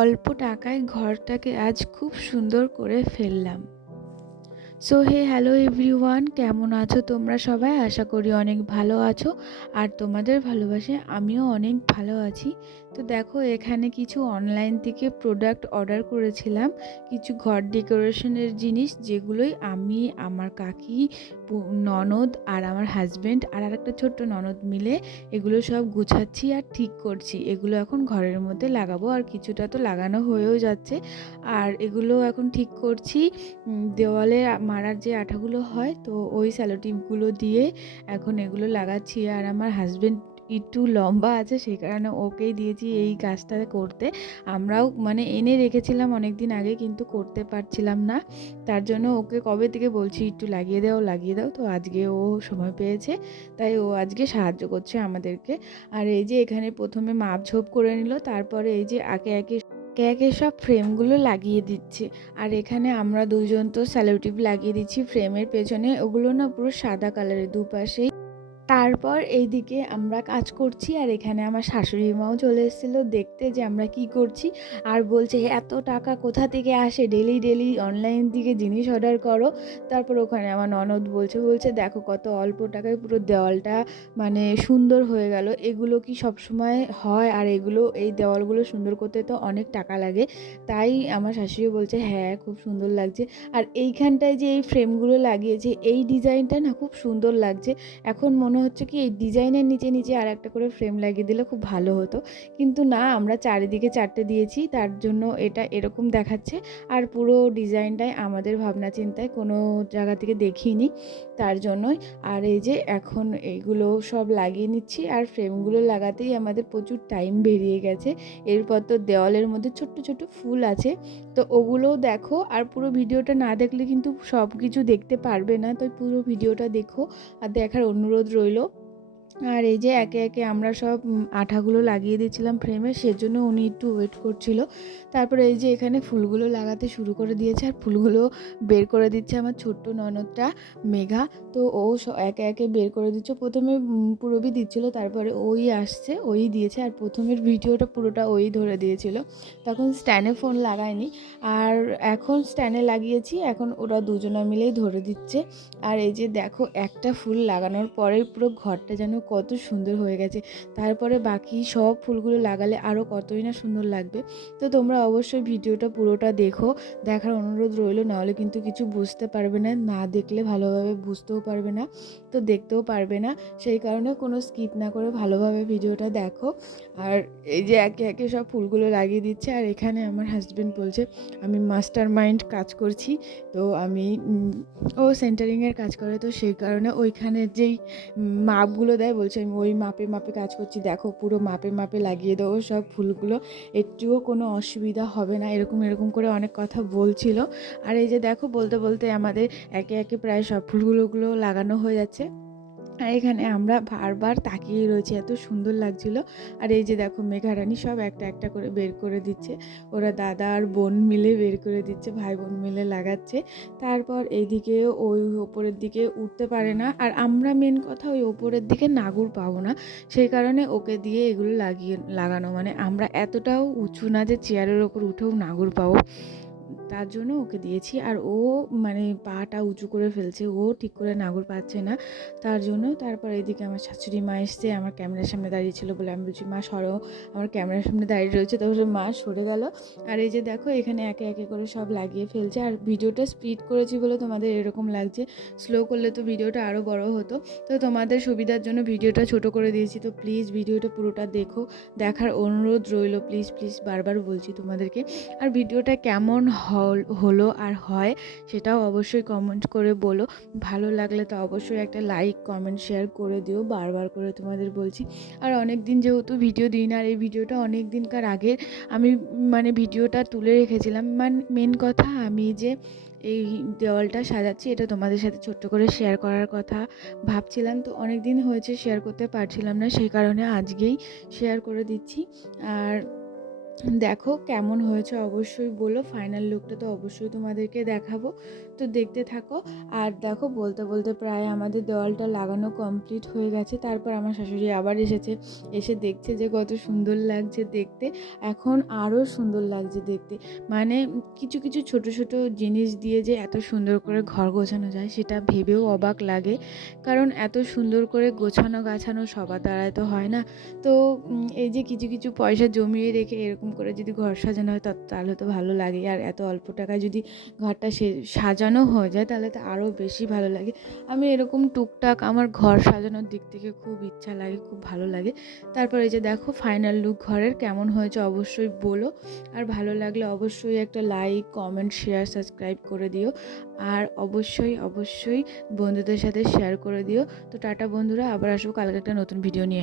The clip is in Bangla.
অল্প টাকায় ঘরটাকে আজ খুব সুন্দর করে ফেললাম। সো হ্যালো এভরিওয়ান, কেমন আছো তোমরা সবাই? আশা করি অনেক ভালো আছো, আর তোমাদের ভালোবাসে আমিও অনেক ভালো আছি। তো দেখো, এখানে কিছু অনলাইন থেকে প্রোডাক্ট অর্ডার করেছিলাম, কিছু ঘর ডেকোরেশনের জিনিস, যেগুলোই আমি, আমার কাকি, ননদ আর আমার হাজব্যান্ড আর আরেকটা ছোট্ট ননদ মিলে এগুলো সব গুছাচ্ছি আর ঠিক করছি। এগুলো এখন ঘরের মধ্যে লাগাবো, আর কিছুটা তো লাগানো হয়েও যাচ্ছে, আর এগুলো এখন ঠিক করছি। দেওয়ালে মারার যে আঠাগুলো হয়, তো ওই স্যালোটিপগুলো দিয়ে এখন এগুলো লাগাচ্ছি। আর আমার হাজব্যান্ড একটু লম্বা আছে, সেই কারণে ওকেই দিয়েছি এই কাজটা করতে। আমরাও এনে রেখেছিলাম অনেক দিন আগে, কিন্তু করতে পারছিলাম না। তার জন্য ওকে কবে থেকে বলছি একটু লাগিয়ে দাও লাগিয়ে দাও, তো আজকে ও সময় পেয়েছে, তাই ও আজকে সাহায্য করছে আমাদেরকে। আর এই যে এখানে প্রথমে মাপ ঝোপ করে নিল, তারপরে এই যে একে একে সব ফ্রেমগুলো লাগিয়ে দিচ্ছে। আর এখানে আমরা দুজন তো স্যালোটিপ লাগিয়ে দিচ্ছি ফ্রেমের পেছনে, ওগুলো না পুরো সাদা কালারের দুপাশেই। তারপর এইদিকে আমরা কাজ করছি, আর এখানে আমার শাশুড়ি মাও চলে এসেছিলো দেখতে যে আমরা কি করছি, আর বলছে এত টাকা কোথা থেকে আসে, ডেলি ডেলি অনলাইন থেকে জিনিস অর্ডার করো। তারপর ওখানে আমার ননদ বলছে দেখো কত অল্প টাকায় পুরো দেওয়ালটা সুন্দর হয়ে গেল। এগুলো কি সব সময় হয়? আর এই দেওয়ালগুলো সুন্দর করতে তো অনেক টাকা লাগে। তাই আমার শাশুড়ি বলছে হ্যাঁ, খুব সুন্দর লাগছে। আর এইখানটায় যে এই ফ্রেমগুলো লাগিয়েছে, এই ডিজাইনটা না খুব সুন্দর লাগছে। এখন মনে হচ্ছে কি এই ডিজাইনের নিচে নিচে আর একটা করে ফ্রেম লাগিয়ে দিলে খুব ভালো হতো, কিন্তু না, আমরা চারিদিকে চারটে দিয়েছি, তার জন্য এটা এরকম দেখাচ্ছে। আর পুরো ডিজাইনটাই আমাদের ভাবনা চিন্তায়, কোনো জায়গা থেকে দেখিনি, তার জন্যই। আর এই যে এখন এইগুলো সব লাগিয়ে নিচ্ছি, আর ফ্রেমগুলো লাগাতেই আমাদের প্রচুর টাইম বেরিয়ে গেছে। এরপর তো দেওয়ালের মধ্যে ছোট্ট ছোট্ট ফুল আছে, তো ওগুলোও দেখো। আর পুরো ভিডিওটা না দেখলে কিন্তু সব কিছু দেখতে পারবে না, তো পুরো ভিডিওটা দেখো আর দেখার অনুরোধ রইল। আর এই যে একে একে আমরা সব আঠাগুলো লাগিয়ে দিয়েছিলাম ফ্রেমে, সেজন্য উনি একটু ওয়েট করছিল। তারপরে এই যে এখানে ফুলগুলো লাগাতে শুরু করে দিয়েছে, আর ফুলগুলো বের করে দিচ্ছে আমার ছোট্ট ননদটা মেঘা। তো ও একে একে বের করে দিচ্ছে। প্রথমে পুরবি দিচ্ছিল, তারপরে ওই আসছে, ওই দিয়েছে। আর প্রথমের ভিডিওটা পুরোটা ওই ধরে দিয়েছিল, তখন স্ট্যান্ডে ফোন লাগায়নি। আর এখন স্ট্যান্ডে লাগিয়েছি, এখন ওরা দুজনা মিলেই ধরে দিচ্ছে। আর এই যে দেখো, একটা ফুল লাগানোর পরেই পুরো ঘরটা যেন কত সুন্দর হয়ে গেছে। তারপরে বাকি সব ফুলগুলো লাগালে আরও কতই না সুন্দর লাগবে। তো তোমরা অবশ্যই ভিডিওটা পুরোটা দেখো, দেখার অনুরোধ রইল, নাহলে কিন্তু কিছু বুঝতে পারবে না, না দেখলে ভালোভাবে বুঝতেও পারবে না, তো দেখতেও পারবে না। সেই কারণে কোনো স্কিপ না করে ভালোভাবে ভিডিওটা দেখো। আর এই যে একে একে সব ফুলগুলো লাগিয়ে দিচ্ছে। আর এখানে আমার হাজব্যান্ড বলছে আমি মাস্টার মাইন্ড কাজ করছি, তো আমি ও সেন্টারিংয়ের কাজ করে, তো সেই কারণে ওইখানের যেই মাপগুলো দেয়, বলছে আমি ওই মাপে মাপে কাজ করছি, দেখো পুরো মাপে মাপে লাগিয়ে দেবো সব ফুলগুলো, একটুও কোনো অসুবিধা হবে না, এরকম এরকম করে অনেক কথা বলছিল। আর এই যে দেখো, বলতে বলতে আমাদের একে একে প্রায় সব ফুলগুলো লাগানো হয়ে যাচ্ছে। আর এখানে আমরা বারবার তাকিয়ে রয়েছি, এত সুন্দর লাগছিল। আর এই যে দেখো, মেঘারানী সব একটা একটা করে বের করে দিচ্ছে, ওরা দাদা আর বোন মিলে বের করে দিচ্ছে, ভাই বোন মিলে লাগাচ্ছে। তারপর এইদিকে ওই ওপরের দিকে উঠতে পারে না, আর আমরা মেন কথা ওই ওপরের দিকে নাগুর পাবো না, সেই কারণে ওকে দিয়ে এগুলো লাগানো, আমরা এতটাও উঁচু না যে চেয়ারের ওপর উঠেও নাগুর পাবো, তার জন্য ওকে দিয়েছি। আর ও পাটা উঁচু করে ফেলছে, ও ঠিক করে নাগর পাচ্ছে না, তার জন্য। তারপর এদিকে আমার শাশুড়ি মা এসছে, আমার ক্যামেরার সামনে দাঁড়িয়ে ছিল বলে আমি বলছি মা সরো, আমার ক্যামেরার সামনে দাঁড়িয়ে রয়েছে, তারপরে মা সরে গেল। আর এই যে দেখো, এখানে একে একে করে সব লাগিয়ে ফেলছে। আর ভিডিওটা স্পিড করেছি বলে তোমাদের এরকম লাগছে, স্লো করলে তো ভিডিওটা আরও বড় হতো, তো তোমাদের সুবিধার জন্য ভিডিওটা ছোট করে দিয়েছি। তো প্লিজ ভিডিওটা পুরোটা দেখো, দেখার অনুরোধ রইল, প্লিজ প্লিজ বারবার বলছি তোমাদেরকে। আর ভিডিওটা কেমন হলো আর হয় সেটাও অবশ্যই কমেন্ট করে বলো, ভালো লাগলে তো অবশ্যই একটা লাইক কমেন্ট শেয়ার করে দিও, বারবার করে তোমাদের বলছি। আর অনেক দিন যেহেতু ভিডিও দিই না, আর এই ভিডিওটা অনেক দিনকার আগের আমি ভিডিওটা তুলে রেখেছিলাম। মেন কথা, আমি যে এই দেওয়ালটা সাজাচ্ছি, এটা তোমাদের সাথে ছোট্ট করে শেয়ার করার কথা ভাবছিলাম, তো অনেক দিন হয়েছে শেয়ার করতে পারছিলাম না, সেই কারণে আজকেই শেয়ার করে দিচ্ছি। আর দেখো কেমন হয়েছে অবশ্যই বলো। ফাইনাল লুকটা তো অবশ্যই তোমাদেরকে দেখাবো, তো দেখতে থাকো। আর দেখো বলতে বলতে প্রায় আমাদের দেওয়ালটা লাগানো কমপ্লিট হয়ে গেছে। তারপর আমার শাশুড়ি আবার এসেছে, এসে দেখছে যে কত সুন্দর লাগছে দেখতে। এখন আরও সুন্দর লাগছে দেখতে, মানে কিছু কিছু ছোট ছোট জিনিস দিয়ে যে এত সুন্দর করে ঘর গোছানো যায় সেটা ভেবেও অবাক লাগে। কারণ এত সুন্দর করে গোছানো গাছানো সবার দ্বারায় তো হয় না। তো এই যে কিছু কিছু পয়সা জমিয়ে রেখে এরকম করে যদি ঘর সাজানো হয় তাহলে তো ভালো লাগে। আর এত অল্প টাকায় যদি ঘরটা সাজানো হয়ে যায় তাহলে তো আরও বেশি ভালো লাগে। আমি এরকম টুকটাক আমার ঘর সাজানোর দিক থেকে খুব ইচ্ছা লাগে, খুব ভালো লাগে। তারপর এই যে দেখো ফাইনাল লুক ঘরের কেমন হয়েছে অবশ্যই বলো। আর ভালো লাগলে অবশ্যই একটা লাইক, কমেন্ট, শেয়ার, সাবস্ক্রাইব করে দিও। আর অবশ্যই অবশ্যই বন্ধুদের সাথে শেয়ার করে দিও। তো টাটা বন্ধুরা, আবার আসবো কালকে একটা নতুন ভিডিও নিয়ে।